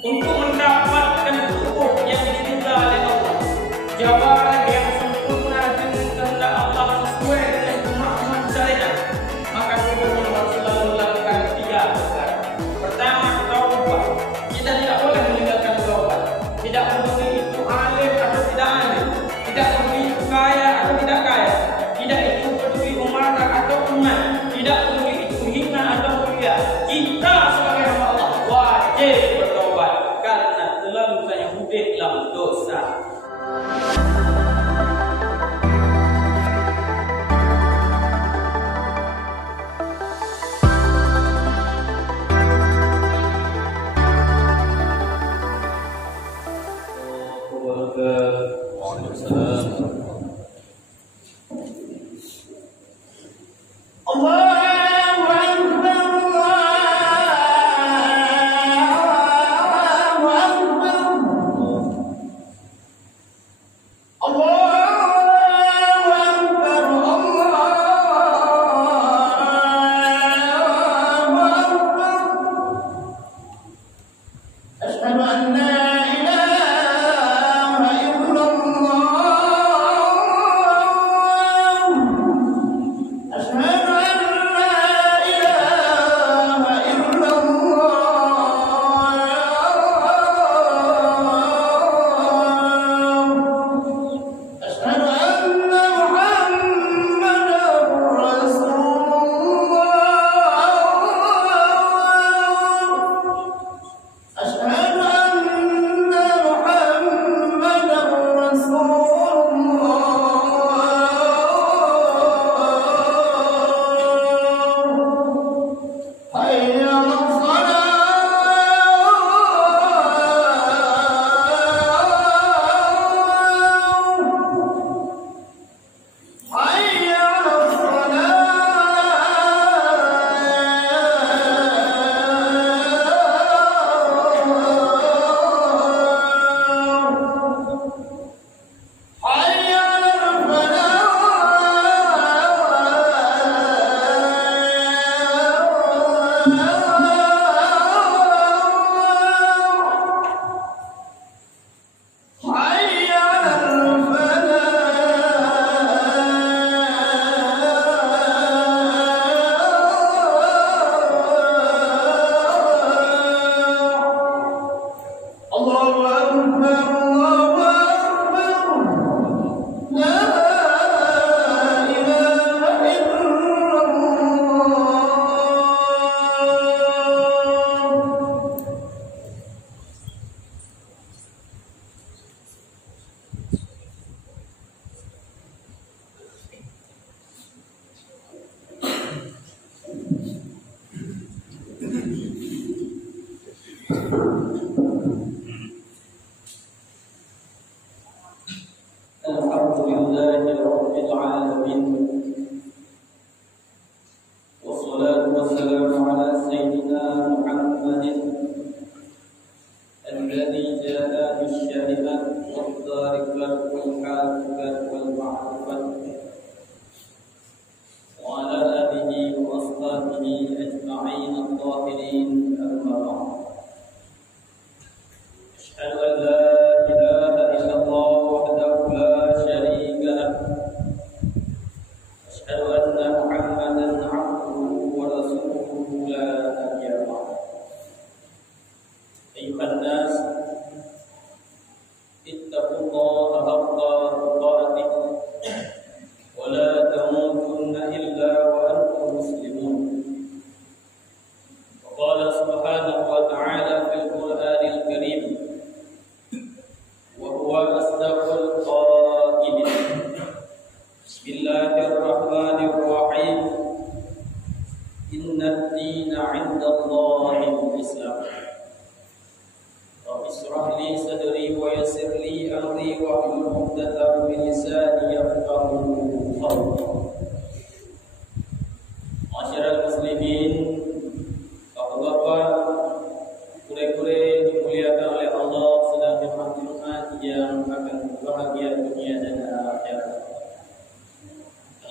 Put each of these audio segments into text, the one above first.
untuk mendapatkan tubuh yang diridha oleh Allah, jawaran yang sempurna dengan kehendak Allah sesuai dengan pemahaman syariat, maka tubuhnya harus selalu melakukan 3 perkara. Pertama, taubat. Kita tidak boleh meninggalkan taubat. Tidak peduli itu alim atau tidak alim, tidak peduli itu kaya atau tidak kaya, tidak itu peduli umat atau umat, tidak peduli itu hina atau mulia. Kita sebagai hamba Allah wajib bertaubat karena terlalu banyak hidup dalam dosa.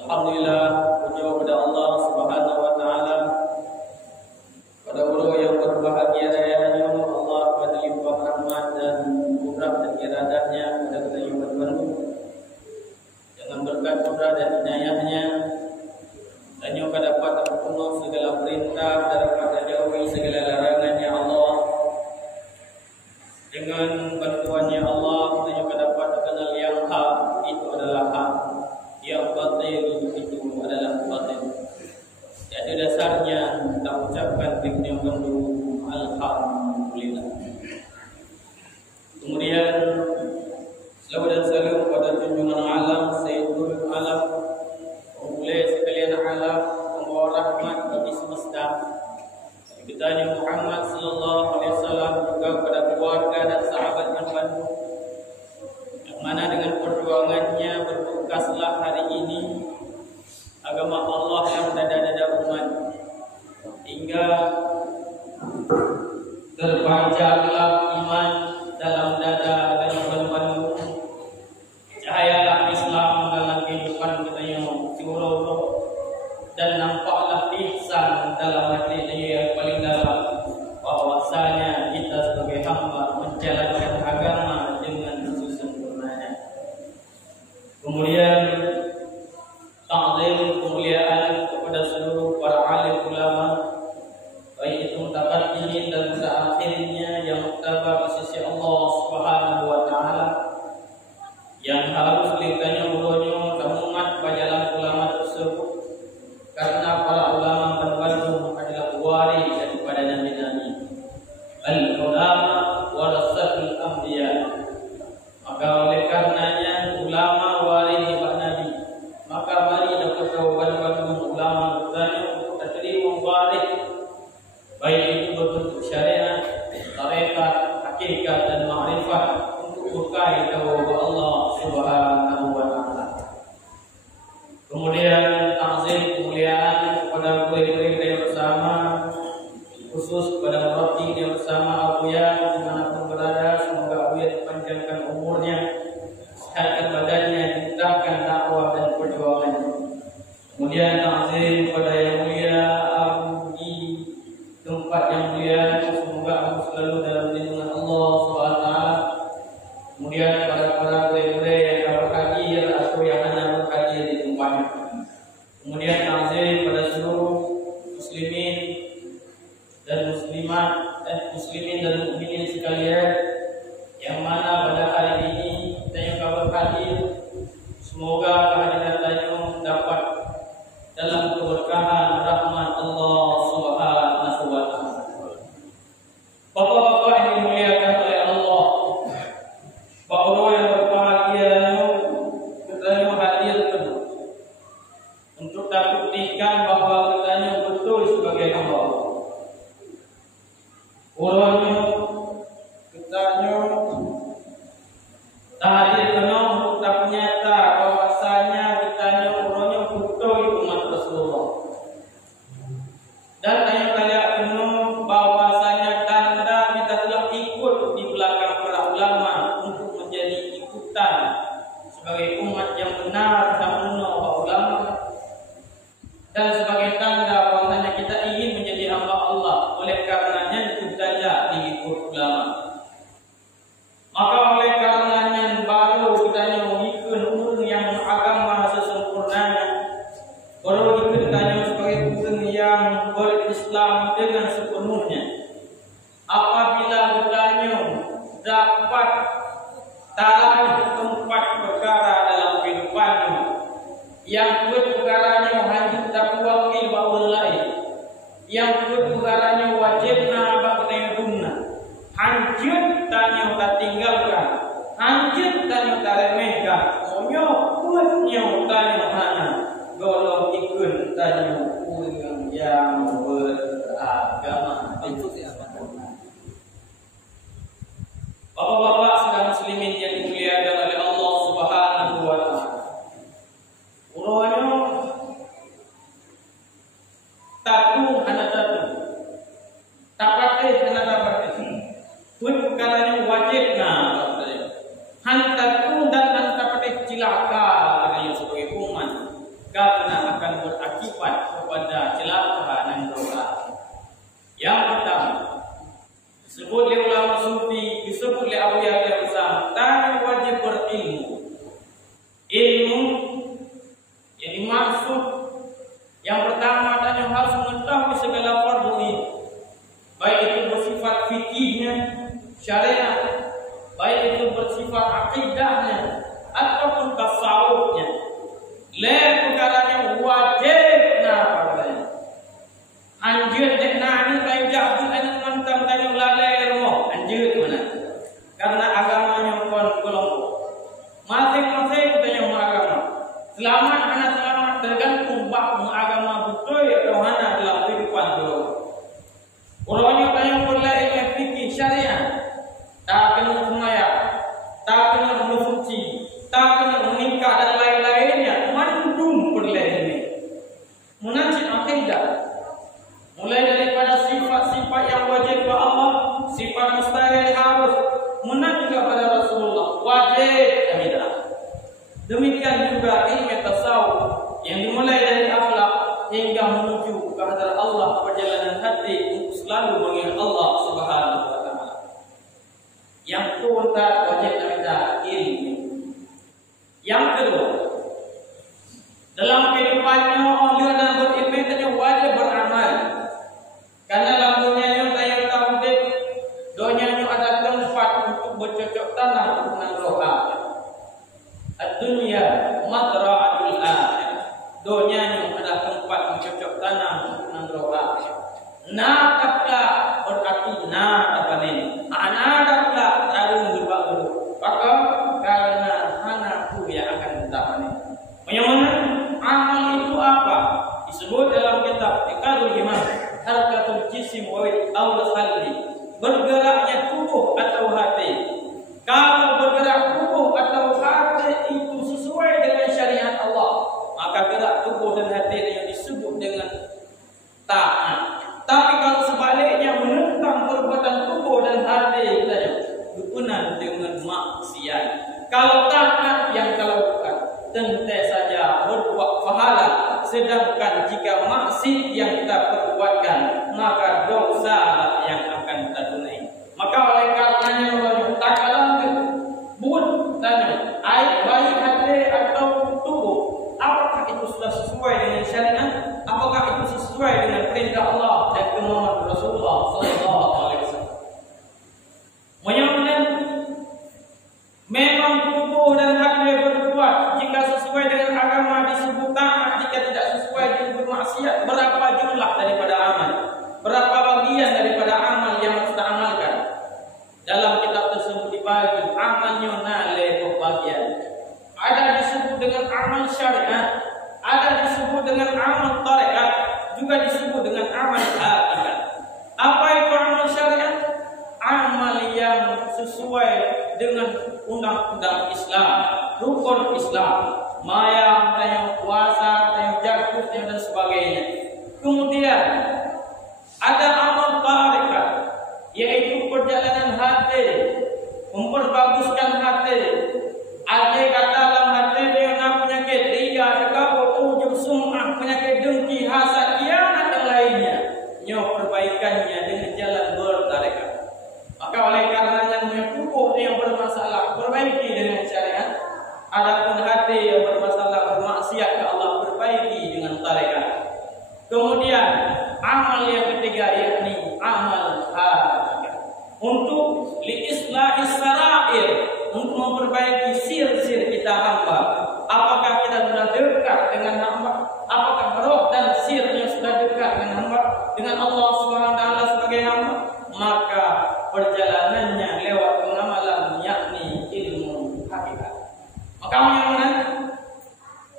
Alhamdulillah, puji kepada Allah Subhanahu wa taala. Pada yang berbahagia dayanya Allah berlimpah dengan bantuannya Allah kita juga dapat kenal yang hak itu adalah hak, yang batil itu adalah batil. Jadi dasarnya kita ucapkan yang kedua alhamdulillah. Kemudian selawat dan salam kepada junjungan alam Sayyidul Alam, oleh sekalian alam, pembawa rahmat bagi semesta, kitanya Muhammad sallallahu alaihi wasallam, juga kepada keluarga dan sahabat Bandung yang mana dengan perjuangannya berbekaslah hari ini agama Allah yang dada-dada umat, hingga terpancarlah iman dalam dada dan Bandung, cahayalah Islam dalam kehidupan kita yang siurau, dan nampaklah ihsan dalam hati yang paling dalam, bahwasanya kita sebagai hamba menjalankan agama dengan sesempurnanya. Kemudian ta'zim kemuliaan kepada seluruh para alim ulama, baik itu mutaqaddimin dan mutaakhirinnya yang muktabar di sisi Allah Subhanahu wa taala, yang harus ditanya ulunyo tamungat bajalan ulama tersebut, karena para ulama Bandung adalah wari daripada nabi-nabi. Al-ulama warasatul anbiya. Maka oleh karenanya ulama wari nabi. Maka mari dapat jawaban ulama bertanya untuk terima waris, baik itu berbentuk syariat, tarekat, hakikat dan ma'rifat, untuk berkait kepada Allah Subhanahu wa taala. Kemudian ta'zim kemuliaan kepada murid-murid yang bersama, khusus kepada murabbi yang bersama Abuya dimanapun berada, semoga Abuya dipanjangkan umurnya, sehatkan badannya, dimudahkan dakwah dan perjuangannya. Kemudian ta'zim kepada yang mulia Abu di tempat yang mulia, semoga Abu selalu dalam lindungan Allah SWT. Kemudian para murid-murid yang berhadir atau yang hanya berhadir di tempatnya. Kemudian ta'zim pada seluruh muslimin dan muslimat, muslimin dan mukminin sekalian, yang mana pada hari ini kita yang berhadir, semoga kehadiran dapat dalam keberkahan rahmat Allah Subhanahu wa taala. Bapak-bapak yang dimuliakan oleh Allah, bahwa yang berbahagia kita hadir untuk dapat buktikan bahwa kita betul sebagai hamba. Orangnya kita hadir kena untuk tak nyata bahwasanya kita orangnya betul umat Rasulullah. Dan tanya kalian kena bahwasanya tanda kita telah ikut di belakang para ulama untuk menjadi ikutan sebagai umat yang benar dan menolak ulama, dan sebagai tanda bahwasanya kita ingin menjadi hamba Allah. Oleh karenanya itu saja diikut ulama. Maka oleh karenanya baru kita mengikut urun yang agama sesempurnanya, baru kita sebagai urun yang berislam dengan sepenuhnya. Apabila kita dapat tarik tempat perkara dalam kehidupannya, yang perkaranya hanya takwakil ba'ullahi, yang perkaranya wajibna ba'dayhunna, hancur tanya tak tinggalkan, hancur tanya tak remehkan, menyokutnya tanya hana, golong ikut tanya urang yang beragama. Bapak-bapak sedang muslimin yang dimuliakan oleh Allah Subhanahu wa taala. Urangnya tatu hana tatu, tapate hana tapate, pun kalanya wajib na, hana tatu dan hana tapate cilaka katanya sebagai umat, karena akan berakibat kepada celaka dan dosa. Yang pertama, disebut oleh ulama sufi, disebut oleh Abu Yahya Al-Sam, tanya wajib berilmu. Ilmu yang dimaksud yang pertama tanya harus mengetahui segala fardu ini, baik itu bersifat fikihnya, syariat, bersifat akidahnya ataupun tasawufnya. Lain perkaranya wajib nak padanya. Anjir dek nak ni kayu jahil anu mantang tanya lalai rumah. Anjir tu mana? Karena agamanya kelompok. Masing-masing tanya agama. Selamat anak selamat tergantung bab agama betul atau hana dalam kehidupan tu. Orangnya tanya ilmu fikih syariat. Tak kena semaya, tak kena bersuci, tak kena menikah dan lain-lainnya. Mandum perlahan ini. Munajat akidah. Mulai daripada sifat-sifat yang wajib kepada Allah, sifat mustahil harus munajat kepada Rasulullah. Wajib akidah. Demikian juga ilmu tasawuf yang dimulai dari akhlak hingga menuju ke hadirat Allah, perjalanan hati untuk selalu mengingat Allah Subhanahu wa taala. Yang keempat wajib kita ilmu. Yang kedua, dalam kehidupannya orang dan berilmu itu wajib beramal. Karena dalam dunia saya tahu dunia ada tempat untuk bercocok tanam dengan roha. Dunia madra'atul akhir. Dunia ada tempat bercocok tanam dengan roha. Nataklah berarti apa ni? Anadaklah tarung berbau. Maka karena anakku yang akan mendapat ini. Bagaimana amal itu apa? Disebut dalam kitab Iqadul Iman, harakatul jisim wa al-qalbi. Bergeraknya tubuh atau hati. Kalau bergerak tubuh atau hati itu sesuai dengan syariat Allah, maka gerak tubuh dan hati yang disebut dengan taat. Tapi kalau sebaliknya menentang perbuatan tubuh dan hati saja, berkenaan dengan maksiat. Kalau taat yang kalau bukan, tentu saja berbuat pahala. Sedangkan jika maksiat yang kita perbuatkan, maka dosa yang akan kita tunai. Maka oleh karenanya orang tak kalah buat tanya, baik hati atau tubuh, apakah itu sudah sesuai dengan syariat? Apakah itu sesuai dengan perintah Allah dan kemauan Rasulullah sallallahu alaihi wasallam? Menyambung memang tubuh dan hati berbuat jika sesuai dengan agama disebut taat, jika tidak sesuai disebut maksiat. Berapa jumlah daripada amal? Berapa bagian daripada amal yang harus kita amalkan? Dalam kitab tersebut dibagi amalnya nale bagian. Ada disebut dengan amal syariat, ada disebut dengan amal tarekat, juga disebut dengan amal hakikat. Apa itu amal syariat? Amal yang sesuai dengan undang-undang Islam, rukun Islam, mayang, tayang puasa, tayang jakut dan sebagainya. Kemudian ada amal tarekat, yaitu perjalanan hati, memperbaguskan hati. Ada kata dalam hati dia nak penyakit ria, takabur, ujub, sum'ah, penyakit dengki, hasad, khianat dan lainnya. Nyo perbaikannya dengan jalan bertarekat. Maka oleh karenanya tubuh yang bermasalah perbaiki dengan syariat. Adapun hati yang bermasalah bermaksiat ke Allah perbaiki dengan tarekat. Kemudian amal yang ketiga yakni amal hakikat. Untuk liislahis sarair, untuk memperbaiki sir-sir kita hamba. Apakah kita sudah dekat dengan hamba? Apakah roh dan sirnya sudah dekat dengan hamba, dengan Allah Subhanahu wa taala sebagai hamba? Maka perjalanannya lewat pengamalan yakni ilmu hakikat. Maka yang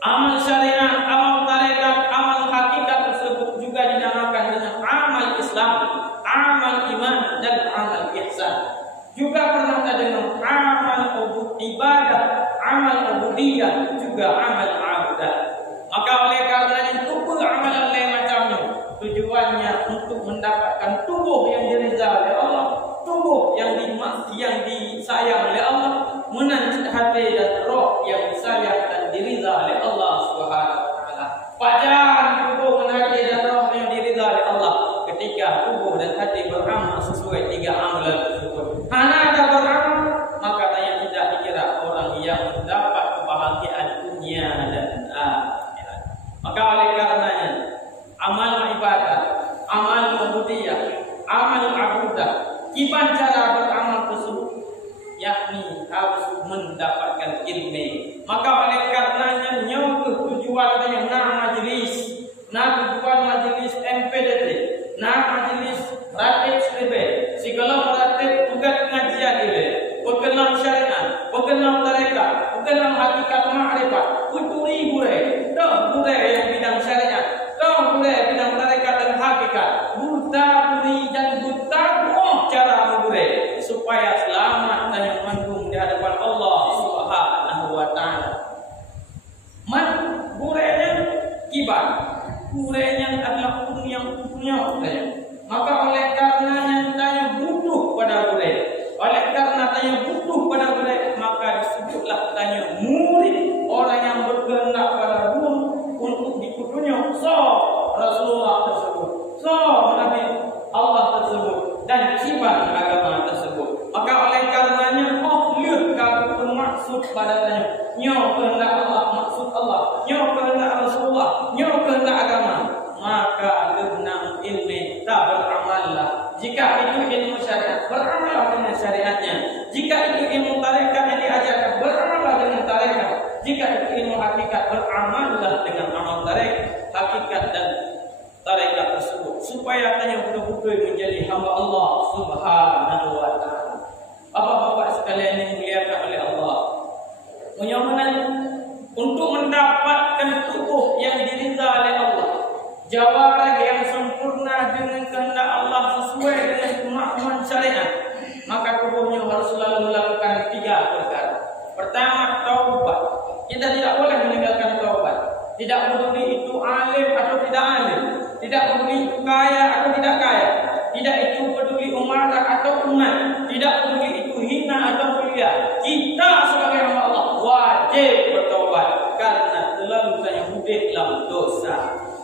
amal syariat, amal tarekat, amal hakikat tersebut juga dinamakan dengan amal Islam, amal iman dan amal ihsan. Juga pernah ada dengan amal ibadah, amal ubudiyah, juga amal abudah. Maka oleh karenanya tubuh amalan lain macamnya, tujuannya untuk mendapatkan tubuh yang diridha oleh Allah, tubuh yang disayang oleh Allah, menanjut hati dan roh yang disayang dan diridha oleh Allah Subhanahu wa taala. Pajan tubuh dan hati dan roh yang diridha oleh Allah ketika tubuh dan hati beramal sesuai tiga amalan tersebut. Hanya ada beramal, maka tanya tidak dikira orang yang mendapat kebahagiaan dunia dan akhirat. Maka oleh karenanya amal ibadah, amal ubudiyah, amal abudah, gimana cara beramal tersebut? yakni harus mendapatkan ilmu. Maka oleh karenanya nyokuh tujuan yang majlis, tujuan majlis MPDT, majlis ratib seribe, segala ratib tugas pengajian ini, berkenal syariat, berkenal tarekat, berkenal hakikat ma'rifat, kuturi gure, gure yang bidang syariat, gure bidang tarekat dan hakikat, buta puri dan buta cara menggure supaya selamat dan yang manggung di hadapan Allah Subhanahu wa taala. Gurenya kibar, gurenya adalah yang punya. Maka oleh karenanya tanya butuh pada gure. Oleh karena tanya butuh pada gure, maka disebutlah tanya murid, orang yang berkehendak pada guru untuk dikutunya. So Rasulullah tersebut, so Nabi Allah tersebut, dan kibar agama tersebut. Maka oleh karenanya lihat kalau maksud pada tanya nyo kehendak Allah, maksud Allah, nyo kehendak Rasulullah, nyo kehendak agama, maka dengan ilmu tak beramallah. Jika itu ilmu syariat, beramallah dengan syariatnya. Jika itu ilmu tarekat yang diajarkan, beramallah dengan tarekat. Jika itu ilmu hakikat, beramallah dengan amal tarekat, hakikat dan tarekat tersebut, supaya tanya betul-betul menjadi hamba Allah Subhanahu wa taala. Bapak-bapak sekalian yang dimuliakan oleh Allah, menyamakan untuk mendapatkan tubuh yang diridha oleh Allah, jawarah yang sempurna dengan kehendak Allah sesuai dengan pemahaman syariat, maka tubuhnya harus selalu melakukan 3 perkara. Pertama, taubat. Kita tidak boleh meninggalkan taubat. Tidak peduli itu alim atau tidak alim, tidak peduli itu kaya atau tidak kaya, tidak itu peduli umarah atau umat, tidak peduli itu hina atau mulia. Kita sebagai hamba Allah wajib bertaubat karena selalu saya hidup dalam dosa.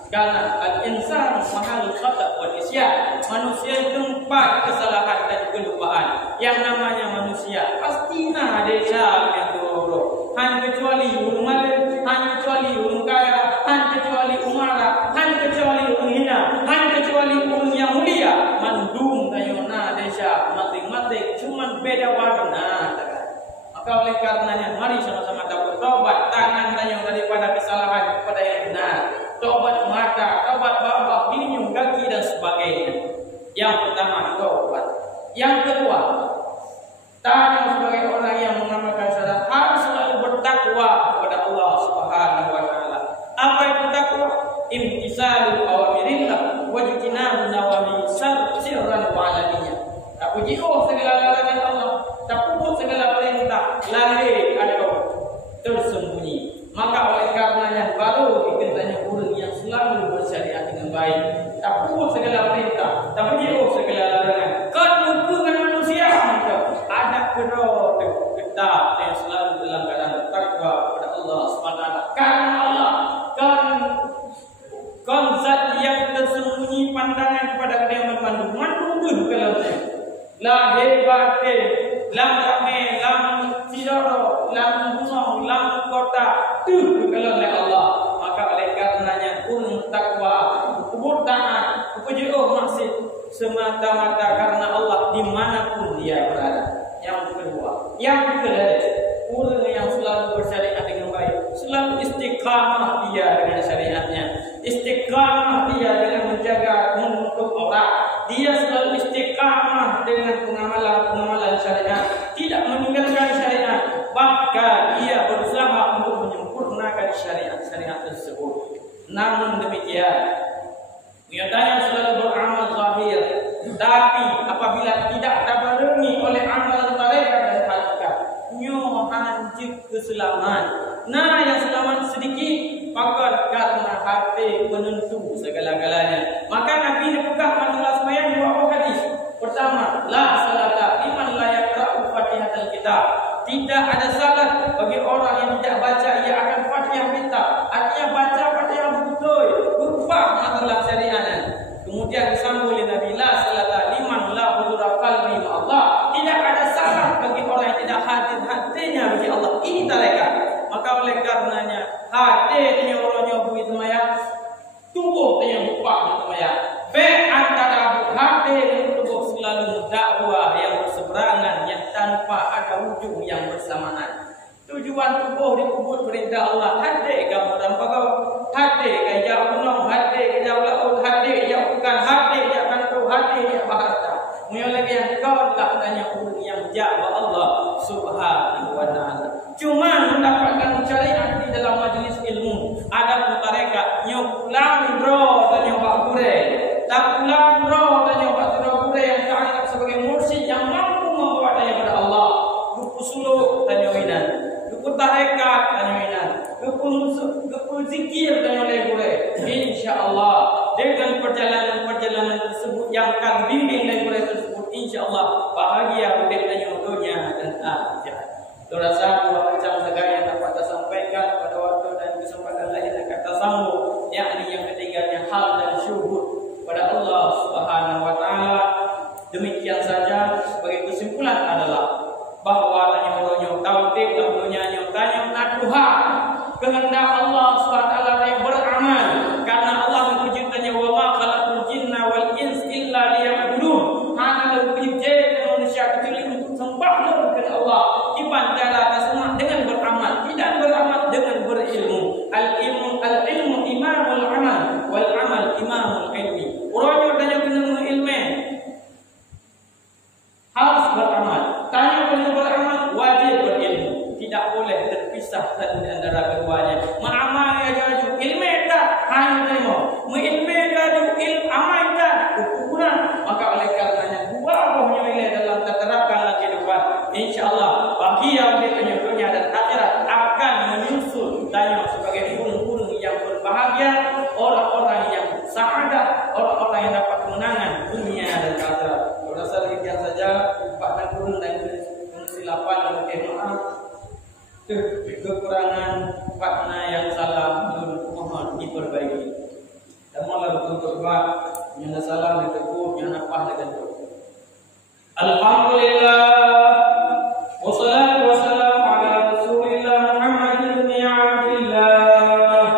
Karena al-insan mahal khata' wal isyan. Manusia tempat kesalahan dan kelupaan. Yang namanya manusia pastinya ada yang buruk. Hanya kecuali urung malim, hanya kecuali urung kaya, hanya kecuali umara, hanya kecuali urung hina, hanya kecuali urung yang mulia. Mandung kayona desa masing-masing cuma beda warna. Maka oleh karenanya mari sama-sama bertobat, tangan tayong daripada kesalahan kepada yang benar. Taubat mata, taubat babak, ginyung kaki dan sebagainya. Yang pertama taubat. Yang kedua, tanya sebagai orang yang mengamalkan syariat harus selalu bertakwa kepada Allah Subhanahu wa taala. Apa itu takwa? Imtisalul awamirillah wa ijtinabun nawahi sirran wa alaniyah. Tak puji segala larangan Allah, tak puput segala perintah, lahir atau tersembunyi. Maka oleh karenanya baru dikentanya orang yang selalu bersyariat dengan baik, tak puput segala perintah, tak puji segala larangan. Kan hubungan manusia ada kedua kitab yang selalu dalam keadaan takwa kepada Allah SWT. Karena Allah kan zat yang tersembunyi pandangan kepada dia mandung kalau la hebate, lam rame, lam tidoro, lam gunung, lam kota tu kalau oleh Allah. Maka oleh karenanya takwa, taat, maksud semata-mata karena Allah dimanapun dia berada. Yang kedua, yang orang yang selalu bersyariat dengan baik, selalu istiqamah dia dengan syariatnya, istiqamah dia dengan menjaga menutup aurat, dia selalu istiqamah dengan pengamalan syariat, tidak meninggalkan syariat, bahkan dia berusaha untuk menyempurnakan syariat tersebut. Namun demikian, nyatanya selalu beramal zahir, tapi apabila tidak terbarengi oleh amalan tarekat dan hakikat, nyo hancur keselamatan. Nah, yang selamat sedikit, maka karena hati penentu segala-galanya. Maka Nabi buka masalah sembahyang 2 hadis. Pertama, la salata liman la yaqra'u Fatihatul Kitab. Tidak ada salat bagi orang yang tidak baca ia akan Fatihah kitab. Artinya baca Fatihah betul, berubah masalah syariatnya. Kemudian disambung oleh Nabi, la salata liman la hudura qalbi ma Allah. Tidak ada salat bagi orang yang tidak hadir hatinya bagi Allah. Ini tarekat. Maka oleh karenanya hadirnya orang yang buat semayang, tubuh yang lupa semayang. Antara hadir dan tubuh selalu dakwah yang berseberangan yang tanpa ada ujung yang bersamaan. Tujuan tubuh dikubur perintah Allah. Hati kamu tanpa kau. Hati kaya penuh. Hati kaya laut. Hati kaya bukan. Hati kaya kantu. Hati kaya bahasa. Mulai yang kau telah tanya urut yang jawab Allah Subhanahu wa ta'ala. Cuma mendapatkan syariat di dalam majlis ilmu. Ada mereka nyukulan bro dan nyoba kure. Tak pulang bro dan nyoba kure yang dianggap sebagai mursyid yang mampu membawa daya kepada Allah. Buku suluk dan nyowinan. Buku tarekat dan nyowinan. Buku zikir dan nyowinan. InsyaAllah dengan perjalanan-perjalanan tersebut yang akan bimbing dan tersebut, InsyaAllah bahagia hidupnya dunia dan akhirat. Rasa dua macam segala yang dapat kita sampaikan pada waktu dan kesempatan lain yang kata sambung, yakni yang ketiganya hal dan syuhud pada Allah Subhanahu wa ta'ala. Demikian saja sebagai kesimpulan adalah bahwa tanya tauhid dan dunia tanya Tuhan kehendak Allah Subhanahu wa ta'ala yang beramal, karena Allah mengucapkannya wa ma khalaqul jinna wal ins illa liya'budun. Hanya pencipta manusia kecuali untuk sembah kepada Allah. Ibadahlah semua dengan beramal, tidak beramal dengan berilmu. Al-ilmu imamul amal wal amal imamul ilmi. Orang yang kena ilmu harus beramal. Tanya kena beramal wajib berilmu. Tidak boleh terpisah di antara keduanya. Mengamal ya jaju ilmu tak hanya ilmu. Mengilmu jaju ilmu amal tak ukuran. Maka oleh karenanya dua rohnya ini dalam terterapkan kehidupan. InsyaAllah bahagia di dunia dan akhirat akan menyusul tanya sebagai burung-burung yang berbahagia, orang-orang yang saadat, orang-orang yang dapat kemenangan dunia dan akhirat. Rasa demikian saja. Pak dan burung dan kesilapan dan maaf. Kekurangan makna yang salah mohon diperbaiki. Dan mohon untuk doa yang salah ditegur, yang apa dengan doa. Alhamdulillah. Wassalatu wassalamu ala Rasulillah Muhammad ibn Abdillah.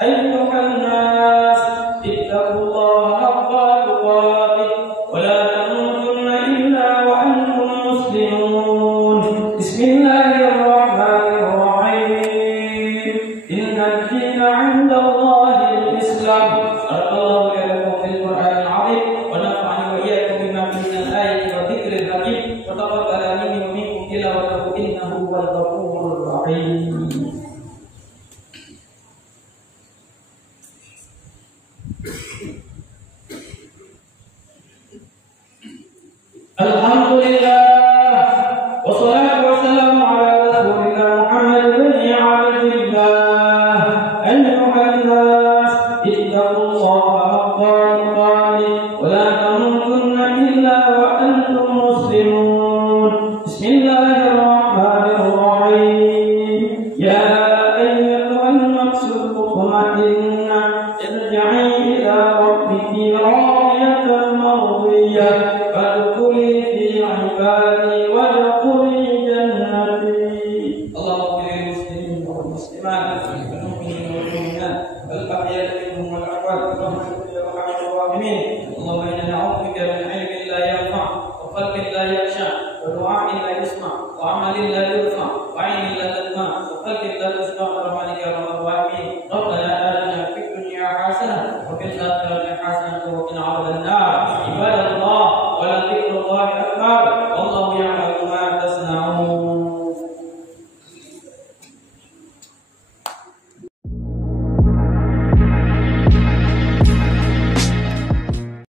Ayyuhan nas, ittaqullaha haqqa tuqatih wa la tamutunna illa wa antum muslimun. Bismillahirrahmanirrahim. Inna ad-dina 'inda Allahil Islam. Barakallahu lakum fil Qur'anil 'azim wa nafa'ani wa iyyakum bima fihi min al-ayati wa dzikril hakim. Wa taqabbal minni wa minkum tilawatahu innahu huwal ghafurur rahim. Alhamdulillah. Wassalatu wassalamu ala Rasulillah Muhammad ibn Abdillah. Ayyuhan nas, ittaqullaha haqqa tuqatih wa la tamutunna illa wa antum muslimun. Bismillahirrahmanirrahim. Ya ayyuhan nafsul mutmainnah, irji'i ila rabbiki radiyatan mardiyah. Fadkhuli fi ibadi wadkhuli jannati. Allahumma lil muslimin wal muslimat wal mu'minin wal mu'minat wal ahya'i minhum wal amwat rahmatuka ya arhamar rahimin. Allahumma inna na'udzubika min 'ilmin la yanfa' wa qalbin la yakhsha wa du'a'in la yusma' wa 'amalin la yurfa' wa 'ainin la tadma' wa qalbin la tasma' rahmatika ya arhamar rahimin. Rabbana atina fid dunya hasanah wa fil akhirati hasanah wa qina 'adzaban nar. Ibadallah wa la dzikrullahi akbar.